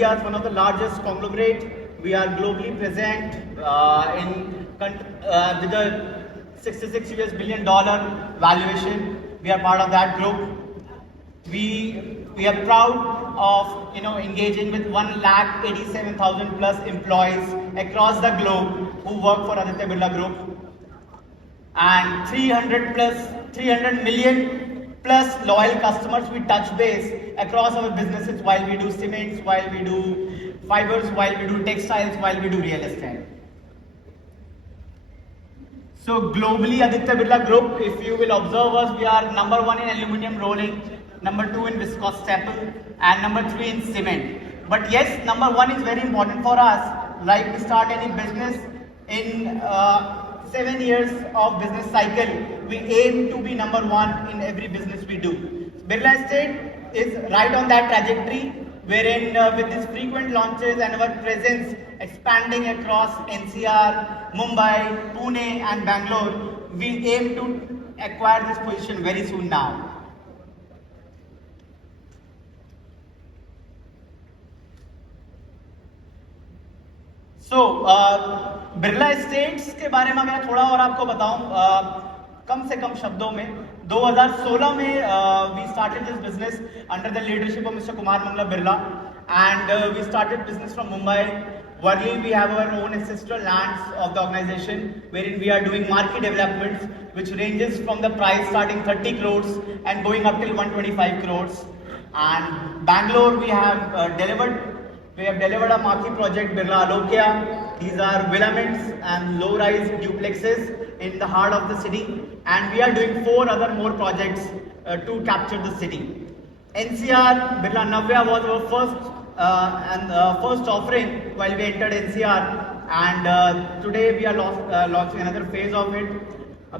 India's one of the largest conglomerate. We are globally present with a $66 billion valuation. We are part of that group. We are proud of engaging with 1,87,000 plus employees across the globe who work for Aditya Birla Group, and 300 million plus loyal customers we touch base across our businesses, while we do cements, while we do fibers, while we do textiles, while we do real estate. So globally, Aditya Birla Group, if you will observe us, we are number 1 in aluminium rolling, number 2 in viscose staple, and number 3 in cement. But yes, number 1 is very important for us. Like we start any business in 7 years of business cycle, we aim to be number 1 in every business we do. Birla Estate is right on that trajectory, wherein with these frequent launches and our presence expanding across NCR, Mumbai, Pune and Bangalore, we aim to acquire this position very soon now. So, Birla estates के बारे में मैं थोड़ा और आपको बताऊं कम से कम शब्दों में. 2016 में we started this business under the leadership of Mr. Kumar Mangla Birla, and we started business from Mumbai. Worli, we have our own ancestral lands of the organization, wherein we are doing market developments, which ranges from the price starting 30 crores and going up till 125 crores. And Bangalore, we have delivered a marquee project, Birla Alokya. These are villaments and low-rise duplexes in the heart of the city, and we are doing 4 other more projects to capture the city. NCR, Birla Navya was our first offering while we entered NCR, and today we are launching another phase of it.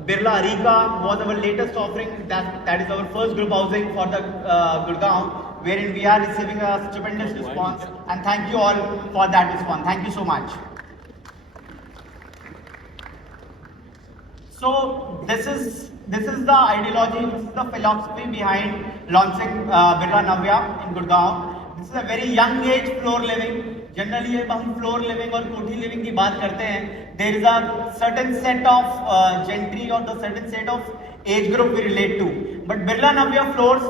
Birla Arika was our latest offering. That is our first group housing for the Gurgaon, wherein we are receiving a stupendous response, and thank you all for that response. Thank you so much. So this is the ideology, this is the philosophy behind launching Birla Navya in Gurgaon. This is a very young age floor living. Generally जब हम floor living और कोठी living की बात करते हैं, there is a certain set of gentry or the certain set of age group we relate to. But Birla Navya floors,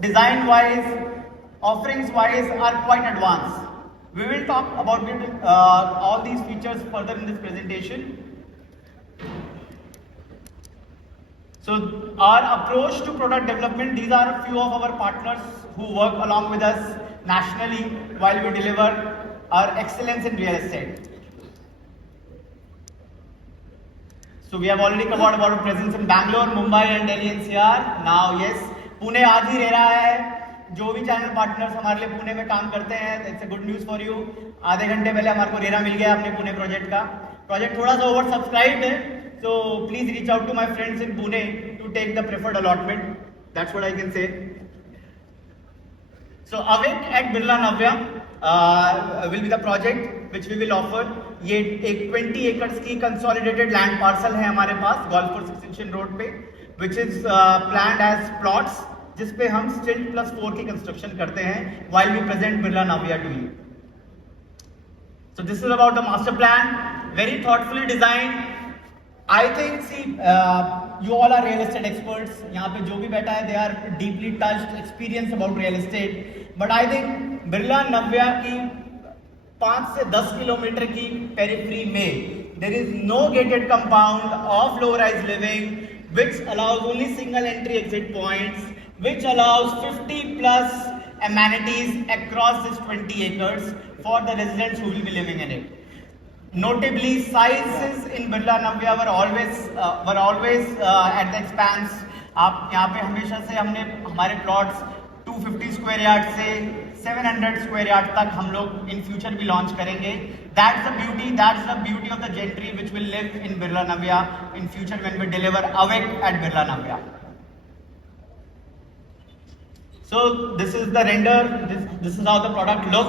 design wise, offerings wise, are quite advanced. We will talk about all these features further in this presentation. So our approach to product development, these are a few of our partners who work along with us nationally while we deliver our excellence in real estate. So we have already covered about our presence in Bangalore, Mumbai and Delhi NCR. Now yes, Pune आज ही रह रहा है. जो भी channel partners हमारे लिए पुणे में काम करते हैं, it's a good news for you. आधे घंटे पहले हमारे को रेरा मिल गया अपने पुणे प्रोजेक्ट का. प्रोजेक्ट थोड़ा सा ओवर सब्सक्राइब्ड है, so please reach out to my friends in Pune to take the preferred allotment. That's what I can say. So Avik at Birla Navya will be the project which we will offer. ये एक 20 एकड़ की consolidated land parcel है हमारे पास गोल्फपुर 6 extension road पे, which is planned as plots, जिस पे हम स्टिल्ट प्लस 4 की कंस्ट्रक्शन करते हैं while we present Birla Navya to you. So this is about the master plan, very thoughtfully designed. I think, see, you all are real estate experts. यहाँ पे जो भी बैठा है, they are deeply touched, experienced about real estate. But I think Birla Navya की 5 से 10 kilometre की periphery में there is no gated compound of low-rise living, which allows only single entry exit points, which allows 50 plus amenities across this 20 acres for the residents who will be living in it. Notably, sizes in Birla Navya were always at the expanse. आप यहाँ पे हमेशा से हमने हमारे plots 250 square yard से 700 square yard तक हम लोग in future भी launch करेंगे. That's the beauty of the gentry which will live in Birla Navya in future when we deliver Avik at Birla Navya. So this is the render. This is how the product look.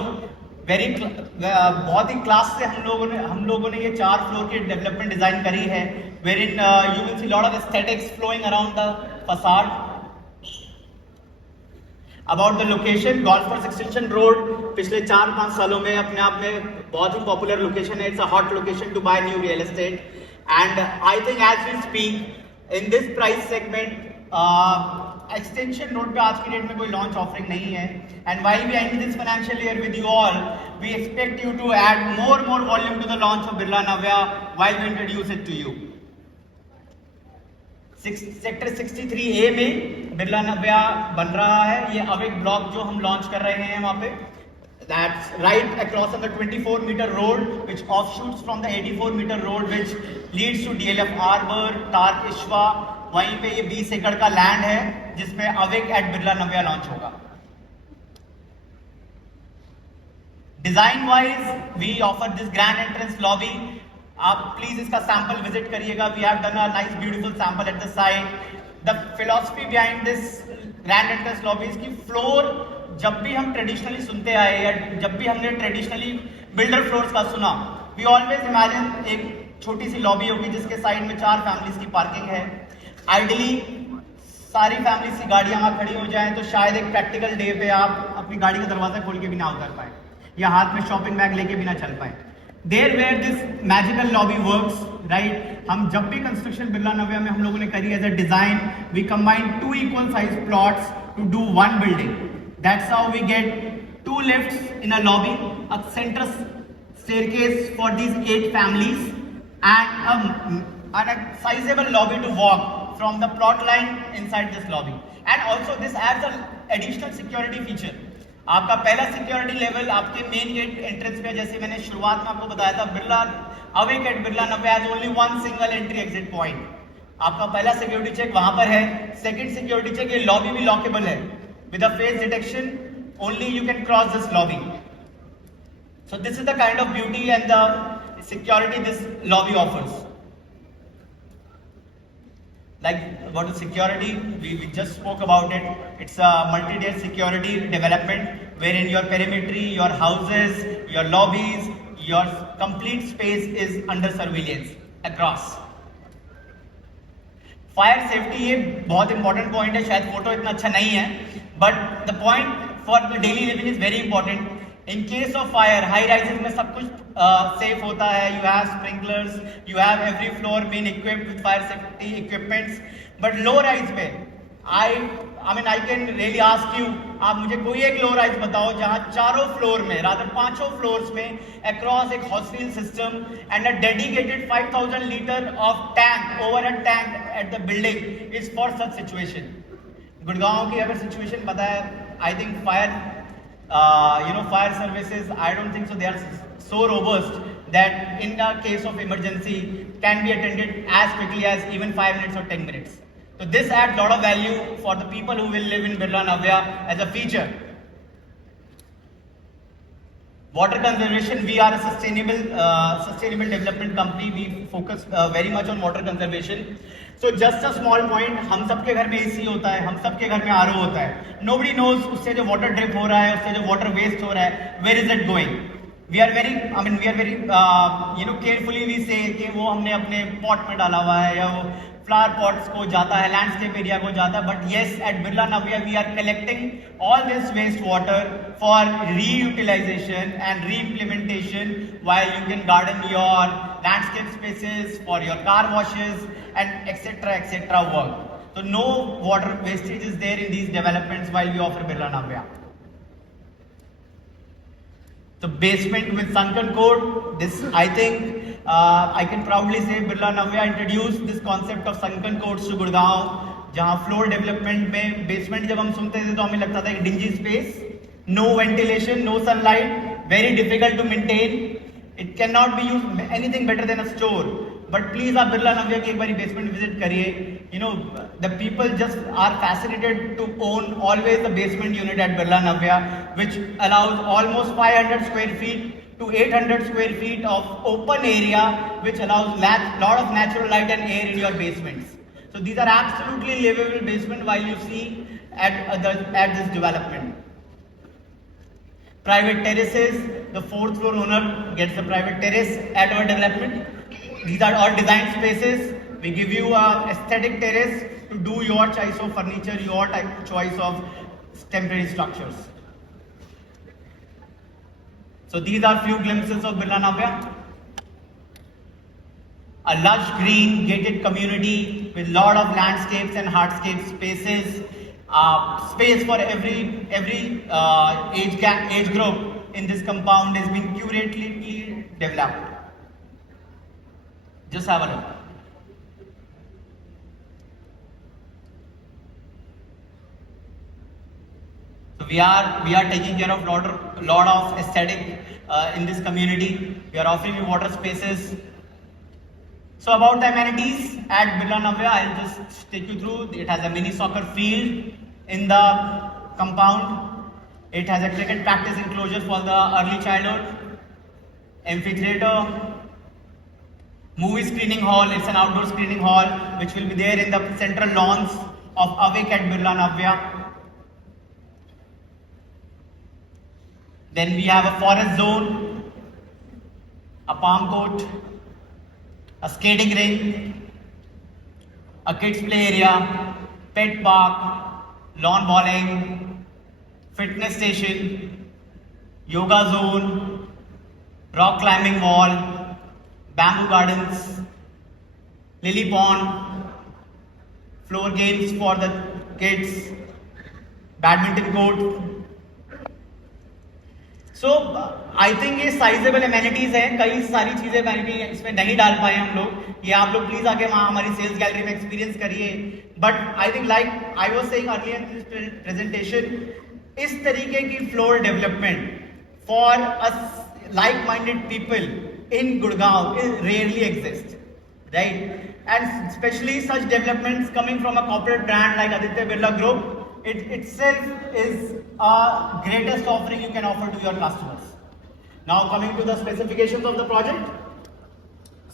बहुत ही class से हम लोगों ने ये 4 floor की development design करी है, wherein you will see lot of aesthetics flowing around the facade. About the location, Golf Course Extension Road, पिछले 4-5 सालों में अपने आप में बहुत ही पॉपुलर लोकेशन है. It's a hot location to buy new real estate. And I think as we speak in this price segment extension road पे आज की डेट में कोई लॉन्च ऑफरिंग नहीं है. And while we end this financial year with you all, we expect you to add more volume to the launch of Birla Navya while we introduce it to you. Sector 63A में बिरला नव्या बन रहा है. ये अब एक block जो हम लॉन्च कर रहे हैं वहां पे, that's right across on the 24-meter road which offshoots from the 84-meter road which leads to DLF Arbor, Tark Ishwa. वहीं पे ये 20 एकड़ का लैंड है जिसमें awake at Birla Navya launch होगा. Design wise we offer this grand entrance lobby. आप please इसका सैंपल विजिट करिएगा. We have done a nice beautiful sample at the site. The philosophy behind this grand entrance lobby की floor जब भी हम traditionally सुनते आए या जब भी हमने ट्रेडिशनली बिल्डर फ्लोर्स का सुना, वी ऑलवेज इमेजिन एक छोटी सी लॉबी होगी जिसके साइड में 4 फैमिलीज की पार्किंग है. आइडियली सारी फैमिलीज की गाड़ियां वहां खड़ी हो जाएं तो शायद एक प्रैक्टिकल डे पे आप अपनी गाड़ी का दरवाजा खोल के भी ना उतर पाए या हाथ में शॉपिंग बैग लेके भी ना चल पाए. There where this magical lobby works, right. हम जब भी कंस्ट्रक्शन बिरला नव्या में हम लोगों ने करी as a design, we combine 2 equal size plots to do 1 building. That's how we get 2 lifts in a lobby, a central staircase for these 8 families, and a sizable lobby to walk from the plot line inside this lobby. And also this adds an additional security feature. आपका पहला security level आपके main gate entrance पे, जैसे मैंने शुरुआत में आपको बताया था, Birla awake at Birla Navya has only 1 single entry exit point. आपका पहला सिक्योरिटी चेक वहां पर है. सेकंड सिक्योरिटी चेक, ये लॉबी भी लॉकेबल है. With a face detection, only you can cross this lobby. So this is the kind of beauty and the security this lobby offers. Like about the security, we just spoke about it. It's a multi-tier security development wherein your perimetry, your houses, your lobbies, your complete space is under surveillance across. Fire safety ये बहुत important point है. शायद photo इतना अच्छा नहीं है, but the point for the daily living is very important. In case of fire, high rises में सब कुछ सेफ होता है. You have sprinklers, you have every floor been equipped with fire safety equipments. But low rise में I can really ask you, आप मुझे कोई एक लो राइज बताओ जहां चारों फ्लोर में, रादर 5 फ्लोर्स में अक्रॉस एक hostel system and a dedicated 5000 litre of tank, over a tank at the building is for such situation. Gurgaon की अगर सिचुएशन बताए, I think fire services, I don't think so they are so robust that in the case of emergency can be attended as quickly as even 5 minutes or 10 minutes. So this adds a lot of value for the people who will live in Birla Navya as a feature. Water conservation, we are a sustainable development company. We focus very much on water conservation. So just a small point, हम सबके घर में AC होता है, हम सबके घर में RO होता है. Nobody knows उससे जो water drip हो रहा है, उससे जो water waste हो रहा है, where is it going? We are very carefully we say कि वो हमने अपने pot में डाला हुआ है या वो फ्लावर पॉट्स को जाता है, लैंडस्केप एरिया को जाता है. But yes, at Birla Navya we are collecting all this waste water for reutilisation and reimplementation while you can garden your landscape spaces, for your car washes and etcetera work. So no water wastage is there in these developments while we offer Birla Navya. So basement with sunken coat, this I think I can proudly say Birla Navya introduced this concept of sunken coats to Gurgaon. जहाँ floor development में basement जब हम सुनते थे तो हमें लगता था एक dingy space, no ventilation, no sunlight, very difficult to maintain. It can not be use anything better than a store. But please आप बिरला नव्या की एक बार बेसमेंट विजिट करिए. You know the people just are fascinated to own always the basement unit at Birla Navya, which allows almost 500 square feet to 800 square feet of open area, which allows lot of natural light and air in your basements. So these are absolutely livable basement while you see at this development. Private terraces, the 4th floor owner gets the private terrace at our development. These are all design spaces. We give you a aesthetic terrace to do your choice of furniture, your choice of temporary structures. So these are few glimpses of Birla Navya. A lush green gated community with lot of landscapes and hardscape spaces, space for every age group in this compound has been curatedly developed. Just have a look. So we are taking care of lot of aesthetic in this community. We are offering you water spaces. So about the amenities at Birla Navya, I'll just take you through. It has a mini soccer field in the compound. It has a cricket practice enclosure for the early childhood, amphitheater, movie screening hall. It's an outdoor screening hall which will be there in the central lawns of Awake at Birla Navya. Then we have a forest zone, a palm court, a skating ring, a kids play area, pet park, lawn bowling, fitness station, yoga zone, rock climbing wall, bamboo gardens, lily pond, floor games for the kids, badminton court. So I think ये sizeable amenities हैं, कई सारी चीजें मैंने इसमें नहीं डाल पाए हम लोग. ये आप लोग प्लीज आके वहाँ हमारी सेल्स गैलरी में एक्सपीरियंस करिए. But I think like I was saying earlier in this presentation, इस तरीके की floor development for us like minded people in Gurgaon rarely exists, right? And especially such developments coming from a corporate brand like Aditya Birla Group, it itself is a greatest offering you can offer to your customers. Now coming to the specifications of the project.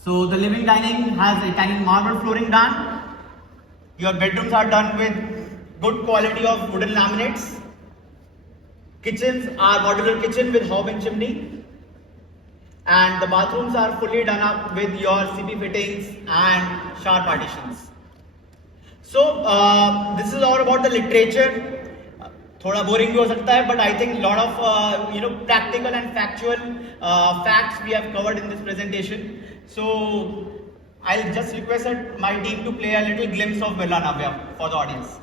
So the living dining has Italian marble flooring done. Your bedrooms are done with good quality of wooden laminates. Kitchens are modular kitchen with hob and chimney. And the bathrooms are fully done up with your CP fittings and shower partitions. So this is all about the literature. थोड़ा boring भी हो सकता है, but I think lot of practical and factual facts we have covered in this presentation. So I'll just request my team to play a little glimpse of Birla Navya for the audience.